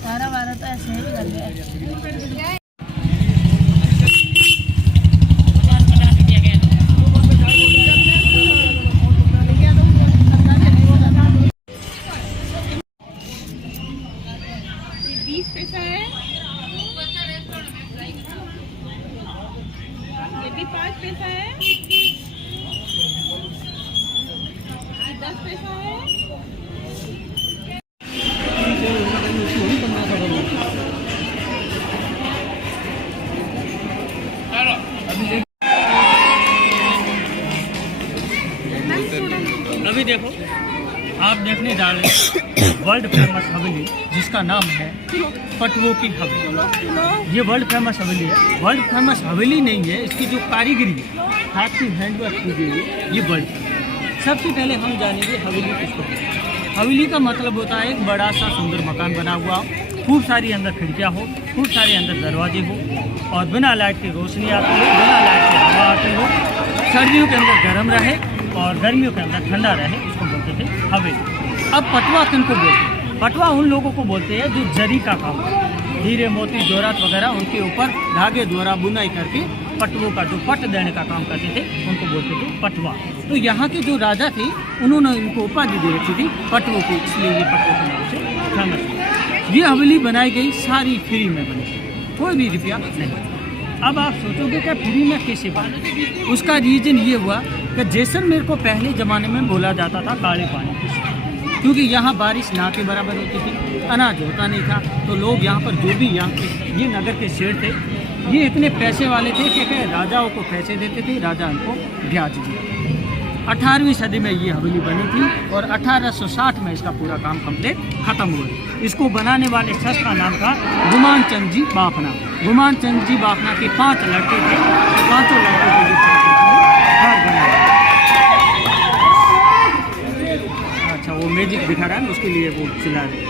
सारा वारा तो ऐसे ही कर गया। पैसा है, ये भी 5 पैसा है, 10 पैसा है। अभी देखो, आप देखने जा रहे हैं वर्ल्ड फेमस हवेली जिसका नाम है पटवों की हवेली। ये वर्ल्ड फेमस हवेली है। वर्ल्ड फेमस हवेली नहीं है, इसकी जो कारीगरी है, हाथ की हैंडवर्क की गई है, ये वर्ल्ड। सबसे पहले हम जानेंगे हवेली किसको कहते हैं। हवेली का मतलब होता है एक बड़ा सा सुंदर मकान बना हुआ हो, खूब सारी अंदर खिड़कियाँ हो, खूब सारे अंदर दरवाजे हो और बिना लाइट की रोशनी आती हो, बिना लाइट की हवा आती हो, सर्दियों के अंदर गर्म रहे और गर्मियों के अंदर ठंडा रहे, इसको बोलते थे हवेली। अब पटवा किनको बोलते हैं? पटवा उन लोगों को बोलते हैं जो जरी का काम करते हैं, हीरे मोती जोरात वगैरह उनके ऊपर धागे द्वारा बुनाई करके पटवों का जो पट देने का काम करते थे उनको बोलते थे पटवा। तो यहाँ के जो राजा थे उन्होंने इनको उपाधि दे रखी थी पटवों की, इसलिए ये पटवों के नाम से फेमस। ये हवेली बनाई गई सारी फ्री में बनी, कोई भी रुपया नहीं। अब आप सोचोगे कि फ्री में कैसे बनी? उसका रीजन ये हुआ कि जैसलमेर को पहले ज़माने में बोला जाता था काले पानी की शहर, क्योंकि यहाँ बारिश ना के बराबर होती थी, अनाज होता नहीं था, तो लोग यहाँ पर जो भी यहाँ के ये नगर के शेर थे, ये इतने पैसे वाले थे कि राजाओं को पैसे देते थे, राजा उनको ब्याज दिया। 18वीं सदी में ये हवेली बनी थी और 1860 में इसका पूरा काम कंप्लीट खत्म हुआ। इसको बनाने वाले शख्स का नाम था गुमान चंद जी बाफना। गुमान चंद जी बाफना के 5 लड़के थे, 5 लड़कों के घर बनाया। अच्छा, वो मैजिक दिखा रहा है, उसके लिए वो चिल्ला रहे।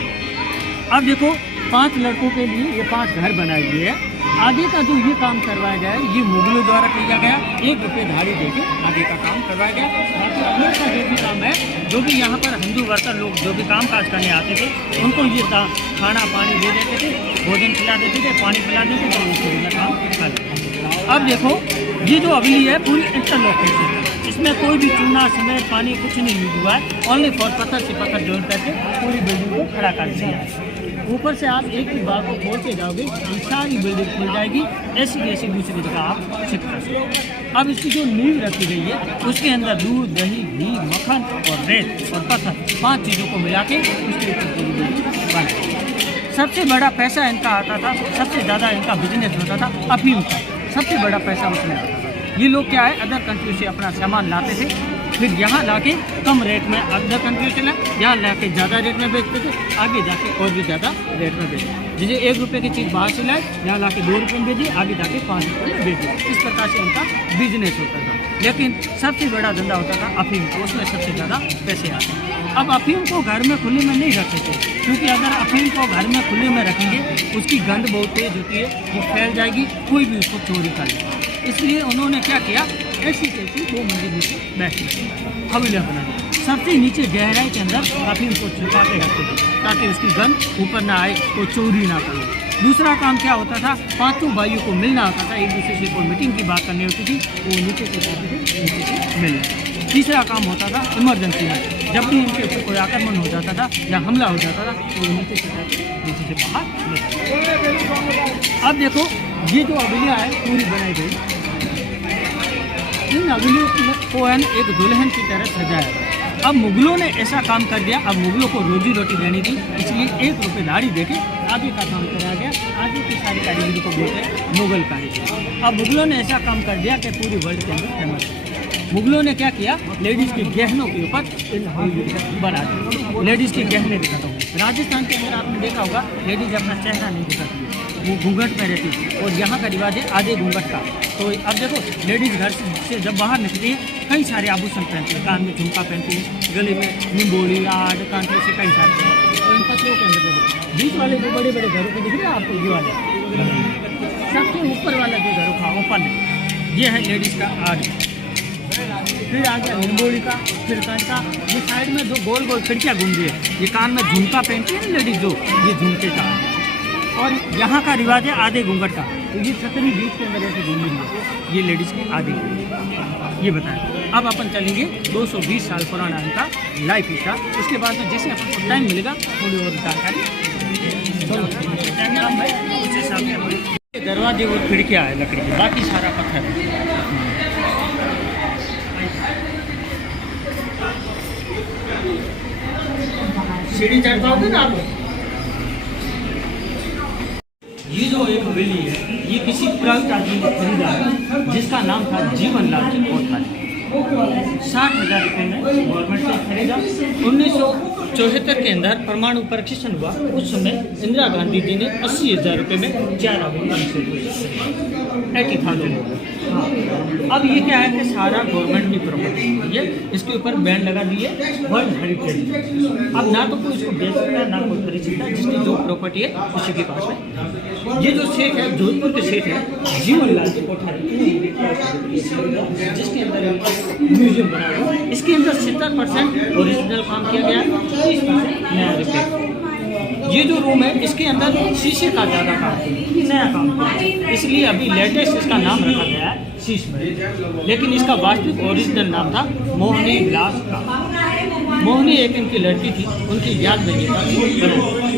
अब देखो, 5 लड़कों के लिए ये 5 घर बनाए गए हैं। आगे का जो ये काम करवाया गया है, ये मुगलों द्वारा किया गया, 1 रुपये धाड़ी देके आगे का काम करवाया गया। बाकी अंदर का जो भी काम है, जो भी यहाँ पर हिंदू वर्कर लोग जो भी काम काज करने आते थे, उनको ये खाना पानी दे देते थे, भोजन खिला देते थे, पानी पिला देते थे, उसको भी काम कर। अब देखो, ये जो हवेली है पूरी इंटरलॉक है, इसमें कोई भी चूना सीमेंट पानी कुछ नहीं यूज हुआ है, ओनली फॉर पत्थर से पत्थर जोड़ करके पूरी बिल्डिंग को खड़ा कर दिया है। ऊपर से आप एक ही बार को खोलते जाओगे, सारी बिल्डिंग खुल जाएगी, ऐसी ऐसी दूसरी जगह आप शिफ्ट कर सकते। अब इसकी जो नींव रखी गई है, उसके अंदर दूध, दही, घी, मक्खन और रेत और पत्थर, 5 चीज़ों को मिला के उसके ऊपर पूरी बिल्डिंग बना। सबसे बड़ा पैसा इनका आता था, सबसे ज़्यादा इनका बिजनेस होता था अफीम का, सबसे बड़ा पैसा उसमें आता था। ये लोग क्या है, अदर कंट्री से अपना सामान लाते थे, फिर यहाँ लाके कम रेट में अदर कंट्री से यहाँ लाके ज़्यादा रेट में बेचते थे, आगे जाके और भी ज़्यादा रेट में बेचते। जैसे 1 रुपये की चीज़ बाहर से लाए, यहाँ लाके 2 रुपये में बेची, आगे जाके 5 रुपये में बेची। इस प्रकार से उनका बिजनेस होता था। लेकिन सबसे बड़ा धंधा होता था अफीम का, उसमें सबसे ज़्यादा पैसे आते हैं। अब अफीम को घर में खुले में नहीं रख सकते, क्योंकि अगर अफीम को घर में खुले में रखेंगे, उसकी गंध बहुत तेज होती है, वो फैल जाएगी, कोई भी उसको चोरी कर लेगा। इसलिए उन्होंने क्या किया, ऐसी तैसी 2 मंजिल नीचे बैठी हवेलियाँ बना दी। सबसे नीचे गहराई के अंदर अफीम को छुपा के रखते थे, ताकि उसकी गंध ऊपर ना आए, तो चोरी ना करे। दूसरा काम क्या होता था, 5 भाइयों को मिलना होता था, एक दूसरे से कोई मीटिंग की बात करनी होती थी, वो नीचे से जाते थे, नीचे से मिलना। तीसरा काम होता था इमरजेंसी में, जब भी इनके ऊपर कोई आक्रमण हो जाता था या हमला हो जाता था, तो वो नीचे से जाके नीचे से बाहर निकलते। अब देखो, ये जो हवेलियाँ है पूरी बनाई गई, इन हवेलियों को एक दुल्हन की तरह सजाया गया। अब मुगलों ने ऐसा काम कर दिया, अब मुगलों को रोजी रोटी देनी थी, इसलिए 1 रुपये धाड़ी देके आगे का काम कराया गया। आगे की सारी कारीगरी को बोलते मुगल कारीगरी। अब मुगलों ने ऐसा काम कर दिया कि पूरी वर्ल्ड के अंदर फेमस है। मुगलों ने क्या किया, लेडीज़ के गहनों के ऊपर इन हवेली बना दिया, लेडीज़ के गहने दिखाता हूँ। राजस्थान के अंदर आपने देखा होगा, लेडीज़ अपना चेहरा नहीं दिखाती है, वो घूंघट में रहती है, और यहाँ का रिवाज है आधे घूंघट का। तो अब देखो लेडीज़ घर से जब बाहर निकलती है कई सारे आभूषण पहनती है, कान में झुमका पहनती है, गले में निम्बोली आड़ कांटे से कई सारे हैं। तो इन पत्रों के अंदर देखो बीच वाले जो बड़े बड़े घरों को दिख रहे हैं आपको, ये वाले सबसे ऊपर वाला जो घरों का ओपन है, ये है लेडीज़ का आड़। फिर आ गया निम्बोली का, फिर कान का। ये साइड में जो गोल गोल खिड़कियाँ घूम रही है, ये कान में झुमका पहनती है ना लेडीज़ जो, ये झुमके का है। और यहाँ का रिवाज है आधे घूंघट का, तो ये छतरी बीच के अंदर ऐसे घूम रही है, ये लेडीज़ की आधे। ये बताएं। अब अपन चलेंगे 220 साल पुराना इनका लाइफ हिस्ट्री। उसके बाद में जैसे अपन को टाइम मिलेगा थोड़ी और जानकारी उस हिसाब से अपन दरवाजे और खिड़कियाँ है लकड़ी की, बाकी सारा पत्थर है। सीढ़ी चढ़ पाओगे ना आप? ये जो एक हवेली है ये किसी प्राइवेट आदमी ने खरीदा है, जिसका नाम था जीवनलाल जी कोठारी। 60,000 रुपये में गवर्नमेंट से खरीदा। 1974 के अंदर परमाणु परीक्षण हुआ, उस समय इंदिरा गांधी जी ने 80,000 रुपये में 4 आभूषण से 80,000। हाँ, अब ये क्या है कि सारा गवर्नमेंट की प्रॉपर्टी है, इसके ऊपर बैन लगा दिए वर्ल्ड हेरिटेज। अब ना तो कोई इसको बेच सकता है ना कोई खरीद सकता है, जिसकी जो प्रॉपर्टी है उसी के पास है। ये जो सेठ है जोधपुर के सेठ है जीवनलाल जी कोठारी, जिसके अंदर म्यूजियम बना हुआ है। इसके अंदर 70% ओरिजिनल काम किया गया है, 30% नया रिपेयर। ये जो रूम है इसके अंदर शीशे का ज़्यादा काम है, नया काम है, इसलिए अभी लेटेस्ट इसका नाम रखा गया है शीश महल। लेकिन इसका वास्तविक ओरिजिनल नाम था मोहनी विलास का। मोहनी एक इनकी लड़की थी, उनकी याद में ये था।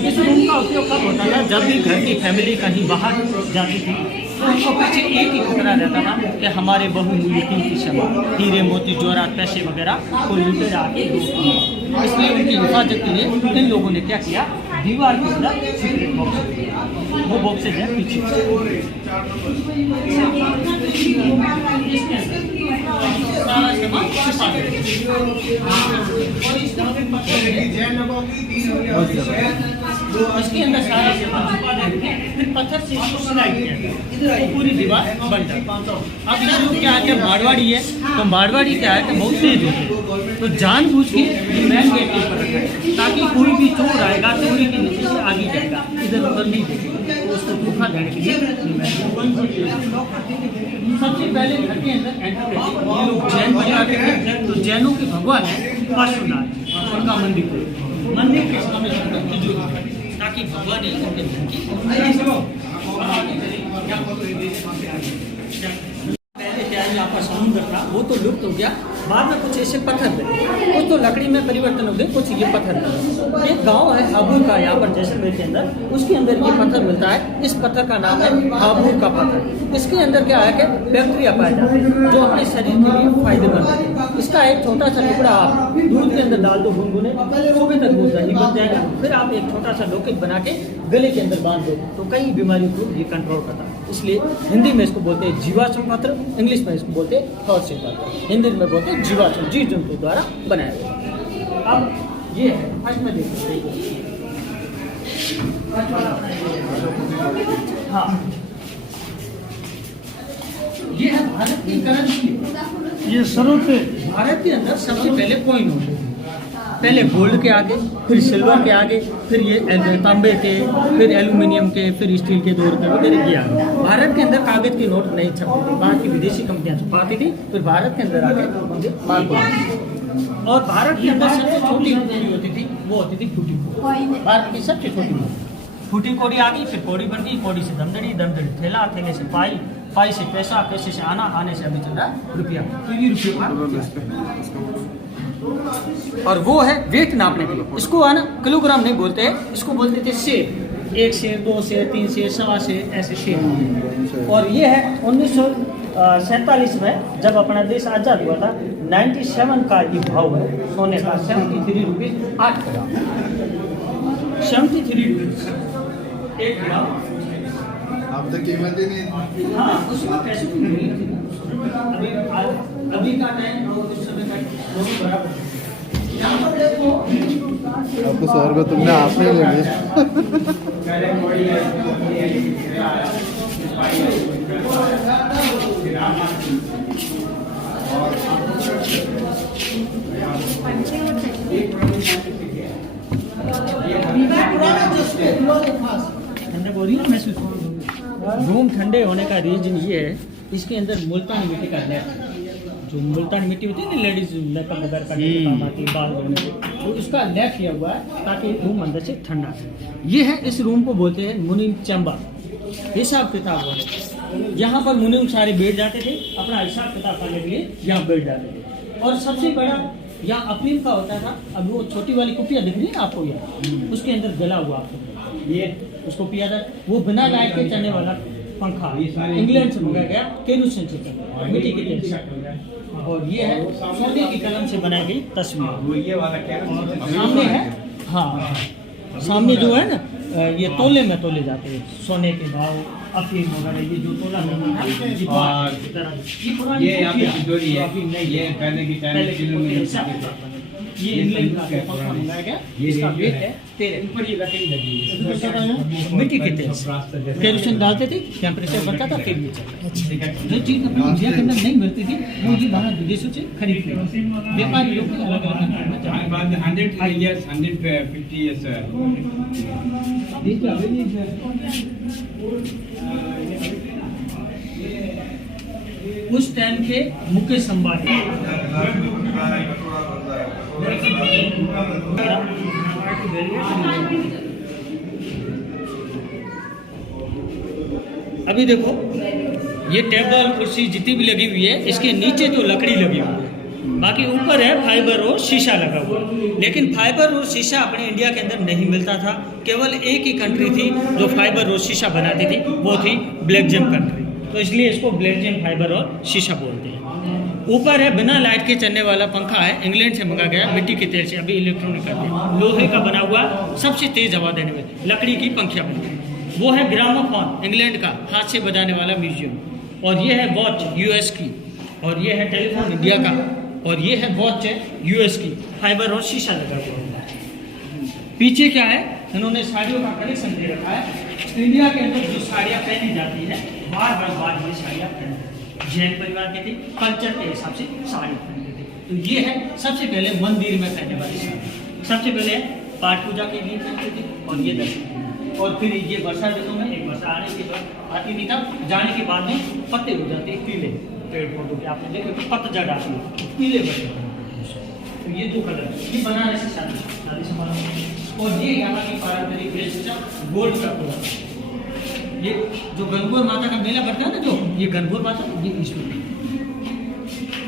इस रूम का उपयोग कब होता था? जब भी घर की फैमिली कहीं बाहर जाती थी तो उनको पीछे एक ही खतरा रहता था कि हमारे बहुमूल्य कीमती सामान हीरे मोती जवाहरात पैसे वगैरह को लुटेरा आके लूट। इसलिए उनकी हिफाजत के लिए इन लोगों ने क्या किया, दीवार के अंदर सीक्रेट बॉक्स दिया। वो बॉक्सेज है पीछे। सारा सामान छिपा इसके अंदर सारा सामान छुपा देंगे, फिर पत्थर से इसको सिलाई किया तो पूरी दीवार बन जाती। अब ये लोग क्या है कि मारवाड़ी है, तो मारवाड़ी क्या है कि बहुत तेज होते हैं, तो जानबूझ के मेन गेट के ऊपर रखा है ताकि कोई भी चोर आएगा चोरी के नीचे से आगे जाएगा, इधर उधर नहीं देखेगा, तो उसको धोखा देने के लिए। सबसे पहले घर के अंदर एंटर करके ये लोग जैन परिवार के थे, तो जैनों के भगवान है पार्श्वनाथ, उनका मंदिर के सामने ताकि भगवान ही उनके घर की पहले क्या यहाँ पर समुद्र था वो तो लुप्त हो गया, बाद में कुछ ऐसे पत्थर थे, कुछ तो लकड़ी में परिवर्तन हो गए, कुछ ये पत्थर थे। एक गांव है हाबूर का यहाँ पर जैसलमेर के अंदर, उसके अंदर ये पत्थर मिलता है। इस पत्थर का नाम है हाबूर का पत्थर। इसके अंदर क्या है कि बैक्टीरिया पाया जाता है जो अपने शरीर के लिए फायदेमंद है। इसका एक छोटा सा टुकड़ा आप दूध के अंदर डाल दो गुनगुने, सुबह तक दूध दही बन जाएगा। फिर आप एक छोटा सा लॉकेट बना के गले के अंदर बांध दो तो कई बीमारियों को ये कंट्रोल करता है। इसलिए हिंदी में इसको बोलते हैं जीवाश्म पत्र, इंग्लिश में इसको बोलते हैं फॉसिल पत्र, हिंदी में बोलते हैं जीवाश्म, जीव जंतु द्वारा बनाया गया। अब ये है फर्स्ट में देखिए, हाँ ये है भारत की करेंसी। ये सर्वोत्तम भारत के अंदर सबसे पहले कॉइन होते हैं, पहले गोल्ड के आगे, फिर सिल्वर के आगे, फिर ये तांबे के, फिर एल्यूमिनियम के, फिर स्टील के 2 रुपये वगैरह किया। भारत के अंदर कागज के नोट नहीं छपते थे, बाहर की विदेशी कंपनियां छपाती थी, फिर भारत के अंदर आके उनके मार्क होती। और भारत के अंदर सबसे छोटी कौड़ी होती थी, वो होती थी फूटी कौड़ी। भारत की सबसे छोटी फूटी कौड़ी आ गई, फिर कौड़ी बन गई, कौड़ी से दमदड़ी, दमदड़ी थैला, थैले से पाई, पाई से पैसा, पैसे से आना, आने से अभी चल रहा है रुपया। तो ये रुपये और वो है वेट नापने के लिए। इसको है ना किलोग्राम नहीं बोलते हैं, इसको बोलते थे शेर। 1 शेर, 2 शेर, 3 शेर, 1.25 शेर, ऐसे शेर। और ये है 1947 में जब अपना देश आज़ाद हुआ था, 97 का ये भाव है सोने का, 73 रुपये 8 ग्राम, 73 रुपये 1 ग्राम। अब तो कीमत ही नहीं। हाँ, उसमें पैसे भी नहीं थी। अभी का टाइम और उस समय का दोनों बराबर। यहाँ पर देखो अब तो 100 रुपये तुमने आपने ले लिए। ठंडक हो रही है महसूस। रूम ठंडे होने का रीजन ये है, इसके अंदर मुल्तानी मिट्टी का लैब है। जो मुल्तानी मिट्टी होती है ना, लेडीज मेकअप वगैरह करने के काम आती है, बाल धोने के, तो उसका लैब किया हुआ है ताकि रूम अंदर से ठंडा है। ये है, इस रूम को बोलते हैं मुनीम चैम्बर, हिसाब किताब वाले। यहाँ पर मुनीम सारे बैठ जाते थे अपना हिसाब किताब करने के लिए, यहाँ बैठ जाते थे। और सबसे बड़ा यहाँ अपील का होता था। अब वो छोटी वाली कुपियाँ दिख रही है ना आपको, यहाँ उसके अंदर गला हुआ आपको, ये उसको पिया था। वो बिना लाइट के चलने वाला पंखा इंग्लैंड से मंगाया गया, केरोसिन से चलता, मिट्टी के तेल से। और ये है सोने की कलम से बनाई गई तस्वीर। ये वाला क्या सामने है, हाँ सामने जो है ना, ये तोले में तोले जाते हैं सोने के भाव, अफीम वगैरह, ये जो तोला है ये पुरानी ये यहाँ पे कुटिया, तिजोरी है, अभी नहीं ये पहले की टाइम पहले फिल्म में कुटिया, ये इंग्लैंड का पंखा मंगाया गया, इसका वेट है 13, ऊपर ये लकड़ी लगी है मिट्टी के तेल से। केरोसिन डालते थे, टेम्परेचर बढ़ता था, फिर ये चलता। जो चीज़ अपनी इंडिया के अंदर नहीं मिलती थी वो ये बाहर विदेशों से खरीद ली। व्यापारी लोग अलग अलग 100 years, 150 years. उस टाइम के मुकेश अंबानी, अभी देखो ये टेबल कुर्सी जितनी भी लगी हुई है, इसके नीचे तो लकड़ी लगी हुई है, बाकी ऊपर है फाइबर और शीशा लगा हुआ। लेकिन फाइबर और शीशा अपने इंडिया के अंदर नहीं मिलता था। केवल एक ही कंट्री थी जो फाइबर और शीशा बनाती थी, वो थी बेल्जियम कंट्री। तो इसलिए इसको बेल्जियम फाइबर और शीशा बोलते हैं। ऊपर है बिना लाइट के चलने वाला पंखा है, इंग्लैंड से मंगा गया, मिट्टी के तेल से, अभी इलेक्ट्रॉनिक कर दिया, लोहे का बना हुआ, सबसे तेज हवा देने में, लकड़ी की पंखियाँ बनती। वो है ग्रामोफोन, इंग्लैंड का हाथ से बजाने वाला म्यूजियम। और ये है वॉच यूएस की, और ये है टेलीफोन इंडिया का, और ये है वॉच है यूएस की, फाइबर और शीशा लगा हुआ है। पीछे क्या है, इन्होंने साड़ियों का कलेक्शन दे रखा है। इंडिया के अंदर जो साड़ियाँ पहनी जाती है, बार बार ये साड़ियाँ पहनते थे। जैन परिवार के थे, कल्चर के हिसाब से साड़ी पहनते थे। तो ये है सबसे पहले मंदिर में पहनने वाली साड़ी। सबसे पहले पाठ पूजा के लिए पहनते थे, और ये दर्शन, और फिर ये वर्षा ऋतु में, एक वर्षा आने के बाद आती थी, तब जाने के बाद में पत्ते हो जाते हैं पीले, पेड़ पौधों के आपने देखे पतझड़ आती है, पीले बचे। तो ये दो कलर, ये बनाने से शादी समारोह। और ये यहाँ की पारंपरिक वेशभूषा गोल्ड का पूरा। ये जो गणगौर माता का मेला बढ़ता है ना, जो ये गणगौर माता, ये इसमें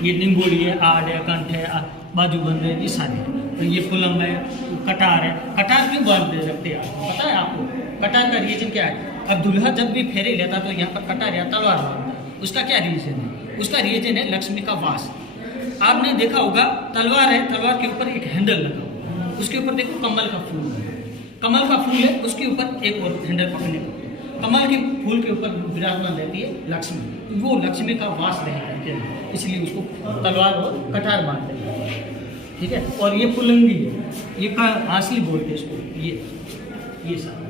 ये निंगोली है, आड़ है, कंठ है, बाजूबंद है, ये सारे। तो ये फुलम है, कटार है। कटार क्यों बांध रखते हैं आपको पता है? आपको कटार का रीजन क्या है? अब दूल्हा जब भी फेरे लेता तो यहाँ पर कटार या तलवार बांधता। उसका क्या रीजन है? उसका रीजन है लक्ष्मी का वास। आपने देखा होगा तलवार है, तलवार के ऊपर एक हैंडल लगा हुआ, उसके ऊपर देखो कमल का फूल है, कमल का फूल है, उसके ऊपर एक और हैंडल पकड़ने का। कमल के फूल के ऊपर विराजमान रहती है लक्ष्मी, वो लक्ष्मी का वास नहीं करते हैं, इसलिए उसको तलवार और कटार मानते हैं। ठीक है। और ये फुलंगी है, ये का हासिल बोलते हैं इसको। ये सारा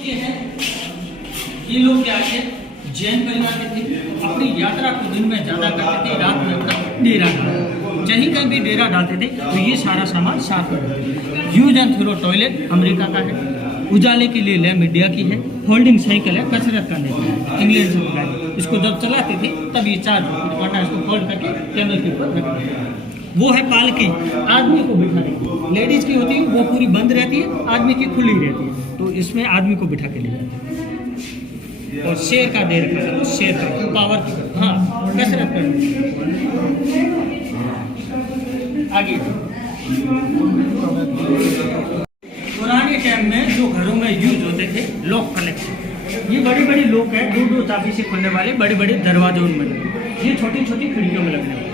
ये है, ये लोग क्या है, जैन परिवार के थे। अपनी यात्रा को दिन में ज़्यादा करते थे, रात में अपना डेरा डालते, कहीं कहीं भी डेरा डालते थे। तो ये सारा सामान साफ कर देते थे। Use and throw toilet America का है, उजाले के लिए लैम्प इंडिया की है, फोल्डिंग साइकिल है कसरत करने की, इंग्लैंड से मंगाई। इसको जब चलाते थे तब ये चार्ज होता, इसको फोल्ड करके टेबल के ऊपर रखते। वो है पालकी, आदमी को बिठाने की। लेडीज की होती है वो पूरी बंद रहती है, आदमी की खुली रहती है, तो इसमें आदमी को बिठा के ले जाते हैं। और शेर का दे रखा है, शेर का पावर, हाँ कसरत करनी। आगे पुराने टाइम में जो घरों में यूज होते थे लॉक कलेक्शन, ये बड़ी बड़ी लॉक है, दो दो चाबी से खुलने वाले बड़े बड़े दरवाजों में लगे, ये छोटी छोटी खिड़कियों में लगने वाले।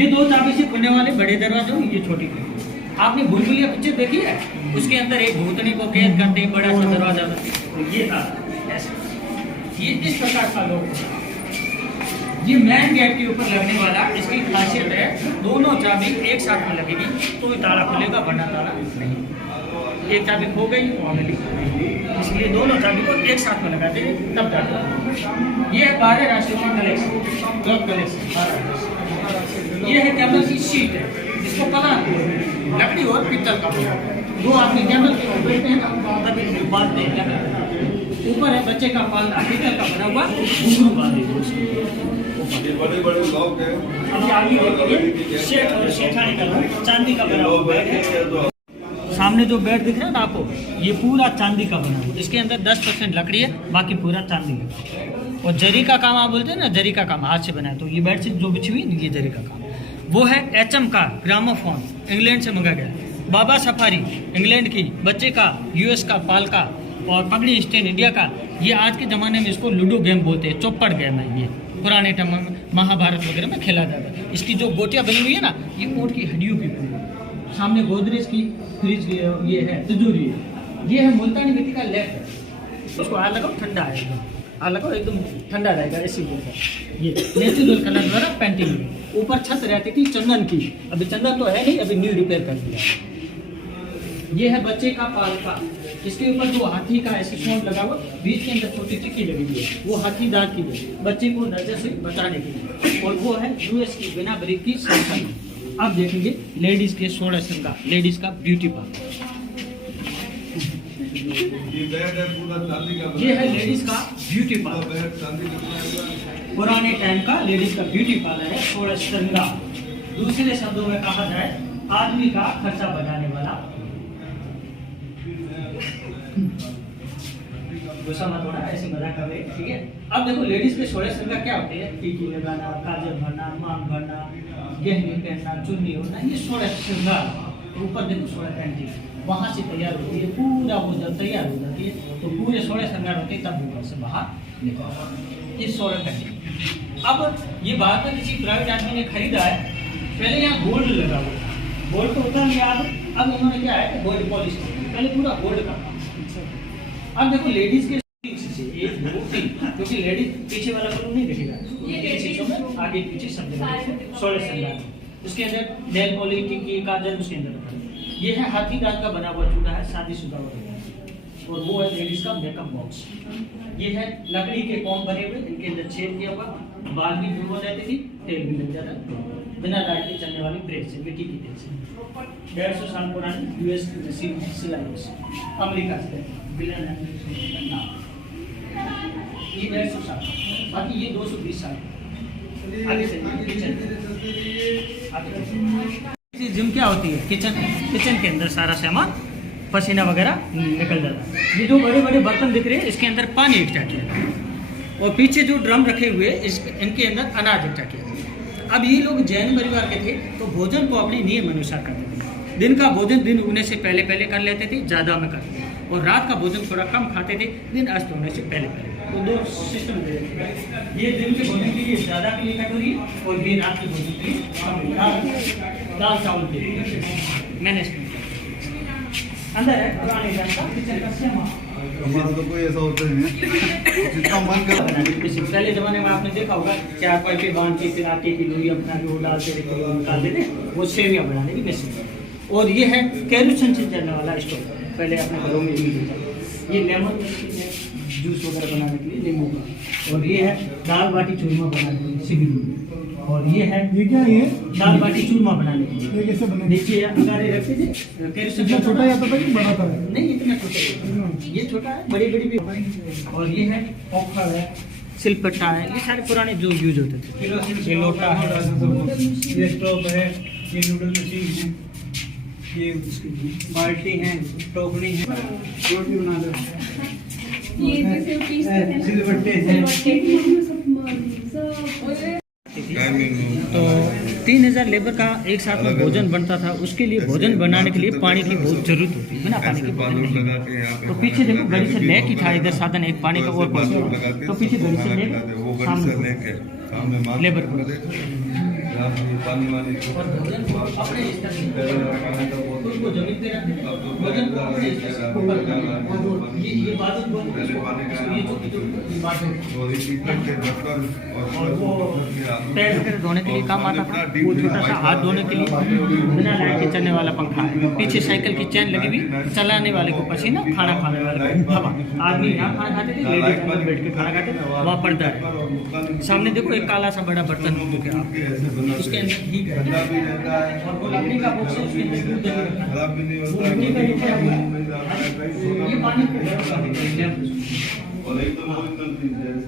ये दो चाबी से खुलने वाले बड़े दरवाजों, ये छोटी खिड़की। आपने भूलभुलैया पिक्चर देखी है? उसके अंदर एक भूतनी को कैद करते बड़ा सा दरवाजा, तो ये था ऐसा, ये इस प्रकार का लॉक। ये मेन गेट के ऊपर लगने वाला, इसकी खासियत है दोनों चाबी एक साथ में लगेगी तो ही ताला खुलेगा, वरना ताला नहीं। एक चाबी खो गई तो हमें इसलिए दोनों चाबी को एक साथ में लगाते हैं तब जाते हैं। ये है 12 राशियों का कलेक्शन, क्लब कलेक्शन। ये है कैमल की शीट है, जिसको पता लकड़ी और पित्तल का बना है। वो आदमी कैमल के ऊपर बैठते हैं ना तभी बांधते हैं। ऊपर है बच्चे का पालना पित्तल का बना हुआ घुंघरू बांधे। बड़े लोग हैं। अभी आगे देखिए शेठ और शेठानी का चांदी का बना हुआ बैग है। सामने जो बेड दिख रहा है ना आपको, ये पूरा चांदी का बना हुआ। इसके अंदर 10% लकड़ी है, बाकी पूरा चांदी है। और जरी का काम आप बोलते हैं ना, जरी का काम हाथ से बना है। तो ये बेडशीट जो बिछी हुई ये जरी का काम। वो है HM का ग्रामोफोन, इंग्लैंड से मंगा गया। बाबा सफारी इंग्लैंड की, बच्चे का US का पाल का, और पगड़ी स्टैंड इंडिया का। ये आज के ज़माने में इसको लूडो गेम बोलते हैं, चौपड़ गेम है। ये पुराने टाइम में महाभारत वगैरह में खेला जाता है। इसकी जो गोटियाँ बनी हुई है ना, ये ऊँट की हड्डियों की बनी है। सामने गोदरेज की फ्रिज ये है, तिजोरी है। ये है मुल्तानी मिट्टी का लैप है। उसको आग लगाओ ठंडा है एकदम, आग लगाओ एकदम ठंडा रहेगा। ऐसी ये नेचुरल कलर द्वारा पेंटिंग। ऊपर छत रहती थी चंदन की, अभी चंदन तो है नहीं, अभी न्यू रिपेयर कर दिया। ये है बच्चे का पालका। इसके ऊपर जो हाथी का ऐसे शॉट लगा हुआ, बीच के अंदर छोटी टिक्की लगी हुई है, वो हाथी दांत की है, बच्चे को नजर से बचाने के लिए। और वो है US की बिना ब्रिक की सैमसंग। अब देखेंगे लेडीज के 16 श्रृंगार, लेडीज का ब्यूटी पार्लर। ये है लेडीज का ब्यूटी पार्लर, पुराने टाइम का लेडीज का ब्यूटी पार्लर है। 16 श्रृंगार, दूसरे शब्दों में कहा जाए आदमी का खर्चा बढ़ाने वाला। गुस्सा मत होना, ऐसे मजाक कर रहे हैं, ठीक है। अब देखो लेडीज के 16 श्रृंगार क्या होते हैं? टीकी लगाना, काजल भरना, मांग भरना, गहने पहनना, चुन्नी होना, ये 16 श्रृंगार। ऊपर देखो 16 पेंटिंग वहाँ से तैयार होती है, पूरा वो जब तैयार हो जाती है तो पूरे 16 श्रृंगार होते हैं, तब ऊपर से बाहर निकलता ये 16 पेंटिंग। अब ये बात है किसी प्राइवेट आदमी ने खरीदा है, पहले यहाँ गोल्ड लगा हुआ था, गोल्ड तो उतर गया। अब इन्होंने क्या है गोल्ड पॉलिश, पहले पूरा गोल्ड का। अब देखो लेडीज के क्योंकि लेडीज पीछे वाला कलर नहीं दिखेगा, ये चीजों में आगे पीछे सब जगह 16 श्रृंगार। उसके अंदर नेल पॉलिश, टिक्की, काजल उसके अंदर। ये है हाथी दांत का बना हुआ चूड़ा है, शादीशुदा वगैरह। और वो है लेडीज का मेकअप बॉक्स। ये है लकड़ी के कॉम बने हुए, इनके अंदर छेद किया हुआ, बाल भी दूर हो जाती थी, तेल भी लग जाता, बिना लाइट के चलने वाली ब्रेक से, मिट्टी की तेल से। 150 साल पुरानी US की मशीन है, सिलाई से, अमेरिका से बिलन है। ये 150 साल, बाकी ये 220 साल। आगे जिम क्या होती है? किचन के अंदर सारा सामान, पसीना वगैरह निकल जाता है। ये जो बड़े बड़े बर्तन दिख रहे हैं, इसके अंदर पानी इकट्ठा किया, और पीछे जो ड्रम रखे हुए इनके अंदर अनाज इकट्ठा किया। अब ये लोग जैन परिवार के थे, तो भोजन को अपने नियम अनुसार करते थे। दिन का भोजन दिन उगने से पहले पहले कर लेते थे, ज़्यादा में करते थे, और रात का भोजन थोड़ा कम खाते थे, दिन अस्त होने से पहले पहले। तो दो सिस्टम दे रहे थे। ये दिन के भोजन के लिए ज़्यादा के लिए कटोरी, और ये रात के भोजन के लिए कम, दाल चावल के लिए मैनेजमेंट अंदर है। पुराने टाइम का किचन का सेमा। हमारा तो कोई ऐसा होता नहीं है, जितना मन कर। पहले जमाने में आपने देखा होगा, चार पाई पे बांध के फिर आटे की लोई अपना जो डालते निकालते थे, वो सेवियाँ बनाने की मशीन। और ये है केरोसिन से चलने वाला स्टोव, पहले अपने घरों में यूज होता है। ये लेमन मशीन है, जूस वगैरह बनाने के लिए नींबू का। और ये है दाल बाटी चूरमा बनाने के लिए सिगड़ी। और ये है, ये क्या है? दाल बाटी चूरमा बनाने के लिए। कैसे बनाने? नीचे अंगारे रखते थे, केरोसिन छोटा या तो बड़ा था? नहीं, इतना छोटा, ये छोटा है, बड़ी बड़ी भी। और ये है पोखर है, सिलपट्टा है, ये सारे पुराने जो यूज होते थे। ये लोटा है, ये स्टोव है, ये नूडल मशीन है, ये बाल्टी है, टोकरी है, रोटी बना दो, सिलबट्टे हैं। तो 3000 लेबर का एक साथ में भोजन बनता था। उसके लिए भोजन बनाने के लिए पानी की बहुत जरूरत होती है, बिना पानी के भोजन नहीं। तो पीछे देखो गली से लेक ही था, इधर साधन एक पानी का और पहुंचा, तो पीछे गली से लेक सामने लेबर को। और भोजन को अपने स्तर से इसको जमीन पे रख देते वजन को अपने ऊपर कर देते। ये बाजू को ये जो बाजू और वो पैर वगैरह धोने के लिए काम आता था। वो छोटा सा हाथ धोने के लिए बिना लाइट के चलने वाला पंखा है। पीछे साइकिल की चैन लगी हुई, चलाने वाले को पसीना, खाना खाने वाले को हवा। आदमी यहाँ खाना खाते थे, लेडीज अंदर बैठ के खाना खाते थे। वहाँ पर्दा है। सामने देखो एक काला सा बड़ा बर्तन दिख रहा है, उसके अंदर घी है और वो लकड़ी का बॉक्स है, उसके अंदर दूध दही रखा है। वो मिट्टी का लिखा हुआ है। ये पानी को गर्म करने के लिए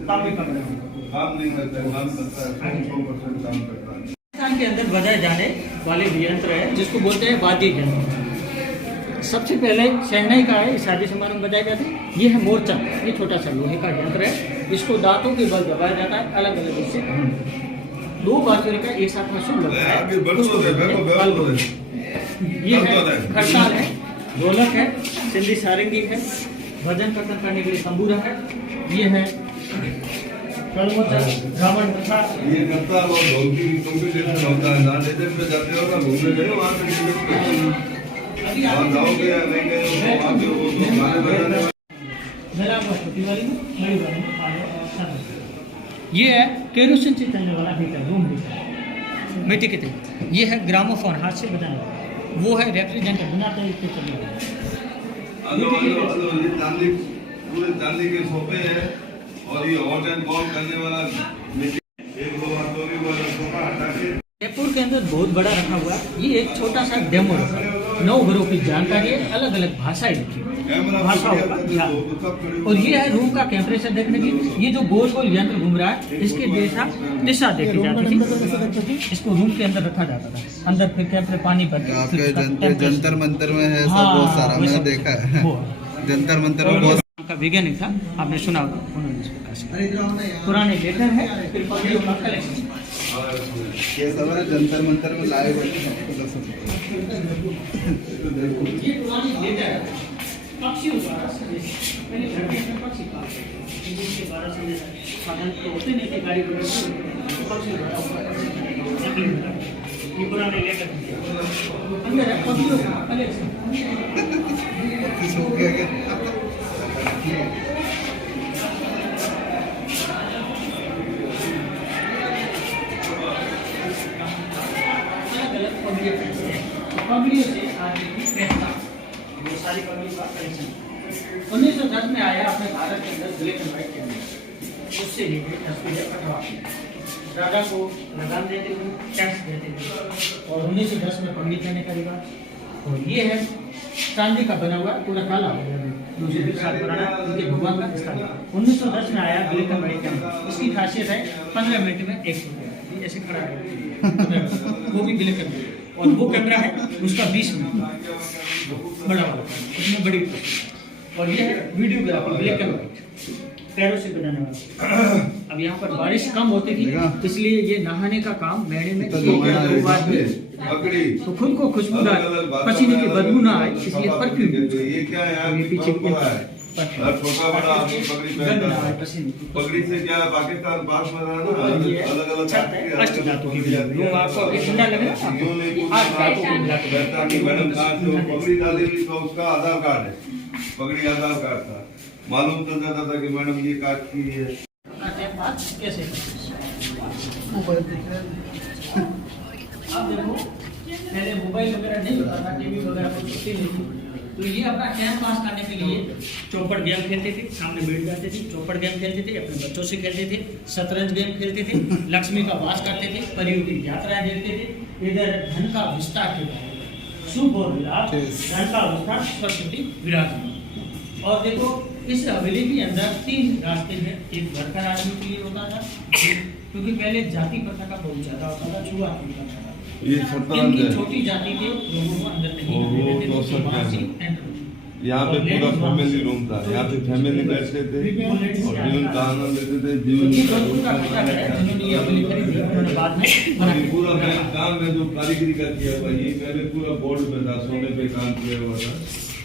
तांबे का बना हुआ काम नहीं करता है, काम करता है, 100% काम करता है। राजस्थान के अंदर बजाए जाने वाले यंत्र है जिसको बोलते हैं वाद्य यंत्र। सबसे पहले शहनाई का है, शादी समारोह में बजाए जाते हैं। ये है मोर्चा, ये छोटा सा लोहे का यंत्र है। इसको दांतों के बल दबाया जाता है, अलग अलग इससे दो बाजू का एक साथ में सुन लगता है। ये है खरताल है, ढोलक है, सिंधी सारंगी है, भजन कीर्तन करने के लिए तंबूरा है। ये है रावण कथा। ये करता है और ढोलकी कंपटीशन होता है। जहाँ स्टेशन पे जाते हो ना, घूमने गए वहाँ पे वहाँ जाओगे या नहीं गए वहाँ पे वो तो गाने बजाने वाले। ये है केरोसिन से चलने वाला हीटर, रूम हीटर, मिट्टी के तेल। ये है ग्रामोफोन, हाथ से बजाने वाला। वो है रेफ्रिजरेटर, बिना तेल के चलने वाला। ये चांदी, पूरे चांदी के सोफे है और ये हॉट एंड कॉल करने वाला एक लोग हथौड़ी वाला सोफा हटा के। जयपुर के अंदर बहुत बड़ा रखा हुआ है। ये एक छोटा सा डेमो रखा है। 9 घरों की जानकारी है, अलग अलग भाषाएं लिखी भाषा होगा। और ये है रूम का टेम्परेचर देखने की। ये जो गोल गोल यंत्र घूम रहा है, इसके दिशा देखी जाती थी। इसको रूम के अंदर रखा जाता था। अंदर फिर कैसे पानी भर जंतर मंतर में है सब बहुत सारा, मैंने देखा है। जंतर मंतर में बहुत का वैज्ञानिक था, आपने सुना होगा। पुराने लेटर है, फिर पक्षियों का कलेक्शन। ये सब है जंतर मंतर में लाए हुए हैं। ये पुरानी लेटर है, पक्षियों द्वारा संदेश। पहले धरती में पक्षी पालते थे, जिनके द्वारा संदेश साधन तो होते नहीं थे, गाड़ी घोड़े पक्षियों द्वारा ये पुराने लेटर अंदर है पक्षियों का कलेक्शन। सो गया क्या? पगड़ियों से आगे की पहचान, वो सारी पगड़ियों का कलेक्शन 1910 में आया अपने भारत के अंदर ब्लैक एंड व्हाइट के अंदर। उससे लेकर तस्वीरें कटवा राजा को लगाम देते थे, टैक्स देते थे। और 1910 में पगड़ी पहनने का रिवाज। और ये है चांदी का बना हुआ, पूरा काला हो गया, 200 साल पुराना, उनके भगवान का स्थान। 1910 में आया ब्लैक एंड व्हाइट कैमरा। इसकी खासियत है 15 मिनट में 1 रुपया, ये ऐसे खड़ा है, वो भी ब्लैक एंड व्हाइट। और वो कैमरा है उसका 20 मिनट बड़ा वाला, उसमें बड़ी। और ये है वीडियोग्राफी, ब्लैक एंड व्हाइट, पैरों से बनाने वाला। अब यहाँ पर बारिश कम होती थी, इसलिए ये नहाने का काम महीने में 1 या 2 बार हुए। तो खुद को खुशबूदार पसीने की बदबू ना आए, इसलिए परफ्यूम। ये क्या है? ये पीछे छोटा बड़ा आदमी पगड़ी पहनता है। पगड़ी से क्या पाकिस्तान पास में रहा ना, अलग अलग अष्ट धातु की रूम आपको अभी ठंडा लग रहा है। मैडम कहाँ से पगड़ी डाली हुई तो उसका आधार कार्ड है, पगड़ी आधार कार्ड था। मालूम चल जाता था कि मैडम ये काट की है। कैसे अब देखो, पहले मोबाइल वगैरह नहीं होता था, टीवी वगैरह कुछ होती नहीं थी। तो ये अपना टाइम पास करने के लिए चौपड़ गेम खेलते थे, सामने बैठ जाते थे, चौपड़ गेम खेलते थे, अपने बच्चों से खेलते थे, शतरंज गेम खेलते थे, लक्ष्मी का वास करते थे, परियों की यात्राएं देखते थे। इधर धन का विस्तार के शुभ और लाभ, धन का विस्तार सरस्वती विराजमान। और देखो इस हवेली के अंदर 3 रास्ते हैं। एक वर्कर आदमी के लिए होता था, क्योंकि पहले जाति प्रथा का बहुत ज्यादा होता था, छुआ होता था। ये शतरंज इनकी है। छोटी जाति के लोगों को अंदर नहीं वो आने देते थे, तो सब वहाँ से है। एंटर। यहाँ पे पूरा फैमिली रूम था, यहाँ पे फैमिली बैठते थे और जीवन का आनंद लेते थे। जीवन ये जोधपुर का घटक है, जिन्होंने ये अपनी खरीदी उन्होंने बाद में बना ये दिया। पूरा मेन काम है जो कारीगरी का किया हुआ, ये पहले पूरा बोर्ड पे था, सोने पे काम किया हुआ था।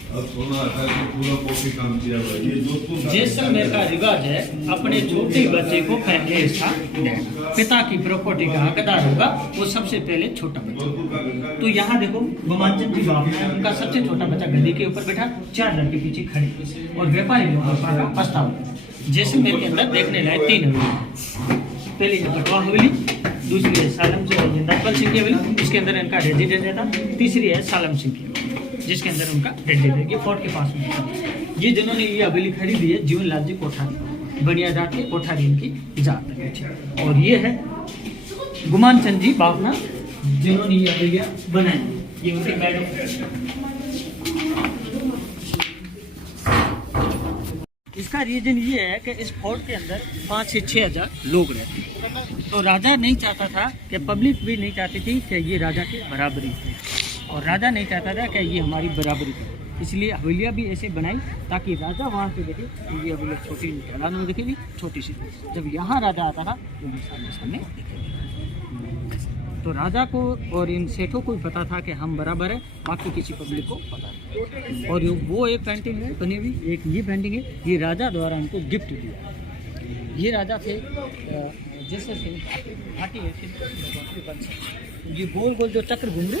अब सोना हटा के पूरा कॉपी काम किया हुआ है। ये जोधपुर का जैसलमेर का रिवाज है अपने छोटे बच्चे को पहले हिस्सा देना। पिता की प्रॉपर्टी का हकदार होगा वो सबसे पहले छोटा बच्चा। जोधपुर का विकास तो यहाँ देखो गोमांचन जी बाप है, उनका सबसे छोटा बच्चा गद्दी के ऊपर बैठा, 4 लड़के पीछे खड़े और व्यापारी लोगों का प्रस्ताव। जैसलमेर के अंदर देखने लायक 3 हवेली, पहली है पटवा हवेली, दूसरी है सालम जिंदाल सिंह की हवेली, इसके अंदर इनका रेजिडेंट रहता, तीसरी है सालम सिंह की जिसके अंदर उनका रेजिडेंट है। ये फोर्ट के पास में था। ये जिन्होंने ये हवेली खरीदी है जीवनलाल जी कोठारी, बढ़िया जात के कोठारी इनकी जात है। और ये है गुमानचंद जी बावना जिन्होंने ये हवेलियाँ बनाई, ये उनके मैडम। इसका रीजन ये है कि इस फोर्ट के अंदर 5 से 6 हज़ार लोग रहते हैं। तो राजा नहीं चाहता था कि पब्लिक भी नहीं चाहती थी कि ये राजा की बराबरी थी, और राजा नहीं चाहता था कि ये हमारी बराबरी थी। इसलिए हवेलियाँ भी ऐसे बनाई ताकि राजा वहाँ से देखे तो ये हवेलियाँ छोटी ढलान में दिखेगी, छोटी सी। जब यहाँ राजा आता था तो ये सामने सामने दिखेगी। तो राजा को और इन सेठों को भी पता था कि हम बराबर है, बाकी किसी पब्लिक को पता नहीं। और वो एक पेंटिंग है बनी हुई, एक ये पेंटिंग है, ये राजा द्वारा उनको गिफ्ट दिया। ये राजा थे जैसे घाटी है, ये गोल गोल जो चक्र घूम रहे